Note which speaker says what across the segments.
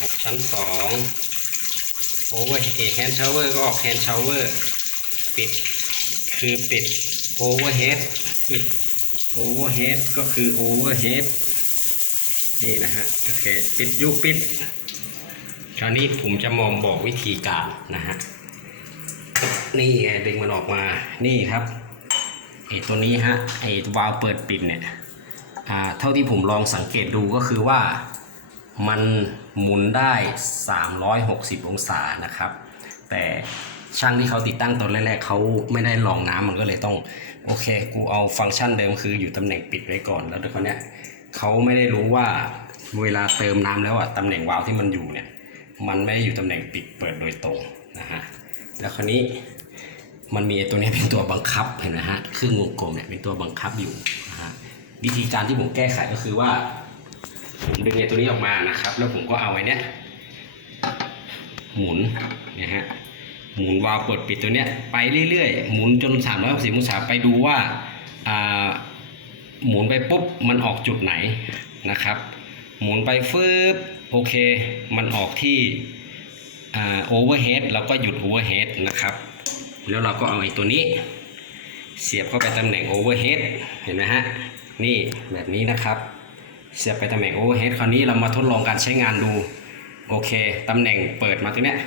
Speaker 1: หกชั้นสองโอเวอร์เอแฮนด์ชาวเวอร์ก็ออกแฮนด์ชาวเวอร์ปิดคือปิดโอเวอร์เฮดปิดโอเวอร์เฮดก็คือโอเวอร์เฮดนี่นะฮะโอเคปิดยูปิด คราวนี้ผมจะมองบอกวิธีการนะฮะนี่ไงดึงมันออกมานี่ครับไอตัวนี้ฮะไอวาล์วเปิดปิดเนี่ยอ่าเท่าที่ผมลองสังเกตดูก็คือว่า มันหมุนได้ 360 องศานะครับ แต่ช่างที่เขาติดตั้งตอนแรกๆเขาไม่ได้ลองน้ำมันก็เลยต้อง โอเค กูเอาฟังก์ชันเดิมคืออยู่ตำแหน่งปิดไว้ก่อนแล้วเดี๋ยวเขาเนี้ยเขาไม่ได้รู้ว่าเวลาเติมน้ำแล้วอะตำแหน่งวาล์วที่มันอยู่เนี่ย มันไม่ได้อยู่ตำแหน่งปิดเปิดโดยตรงนะฮะแล้วคราวนี้มันมีตัวเนี้ยเป็นตัวบังคับเห็นไหมฮะครึ่งวงกลมเนี่ยเป็นตัวบังคับอยู่นะฮะวิธีการที่ผมแก้ไขก็คือว่า ผมดึงไอ้ตัวนี้ออกมานะครับ แล้วผมก็เอาไอ้เนี้ยหมุนนะฮะหมุนวาล์วเปิดปิดตัวเนี้ยไปเรื่อยๆ หมุนจน 360องศาไปดูว่าอ่าหมุนไปปุ๊บมันออกจุดไหนนะครับ หมุนไปฟืบโอเค มันออกที่โอเวอร์เฮดเราก็หยุดโอเวอร์เฮดนะครับ แล้วเราก็เอาไอ้ตัวนี้ เสียบเข้าไปตำแหน่งโอเวอร์เฮดเห็นไหมฮะ นี่แบบนี้นะครับ เสียบไปตำแหน่งโอเวอร์เฮดคราวนี้เรามาทดลองการใช้งานดู โอเค ตำแหน่งเปิดมาตรงเนี้ย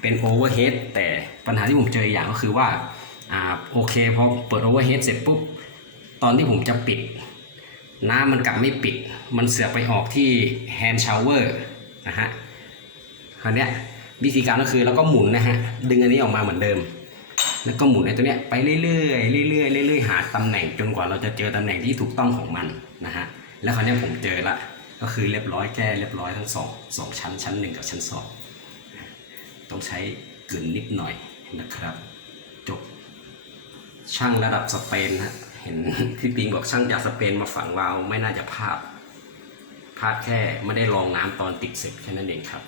Speaker 1: เป็นโอเวอร์เฮดแต่ปัญหาที่ผมเจออย่างก็คือว่าอ่าโอเคพอเปิดโอเวอร์เฮดเสร็จปุ๊บ ตอนที่ผมจะปิด น้ำมันกลับไม่ปิด มันเสือกไปออกที่แฮนด์ชาวเวอร์นะฮะคราวเนี้ยวิธีการก็คือเราก็หมุนนะฮะ ดึงอันนี้ออกมาเหมือนเดิม แล้วก็หมุนไอ้ตัวเนี้ยไปเรื่อยๆเรื่อยๆเรื่อยๆหาตำแหน่งจนกว่าเราจะเจอตำแหน่งที่ถูกต้องของมันนะฮะ แล้วคราวนี้ผมเจอละ ก็คือเรียบร้อยแก้เรียบร้อยทั้งสองสองชั้น ชั้นหนึ่งกับชั้นสองต้องใช้กลืนนิดหน่อยนะครับ จบ ช่างระดับสเปนฮะเห็นพี่ปิงบอกช่างจากสเปนมาฝังวาล์วไม่น่าจะพลาดพลาดแค่ไม่ได้ลองน้ำตอนติดเสร็จแค่นั้นเองครับ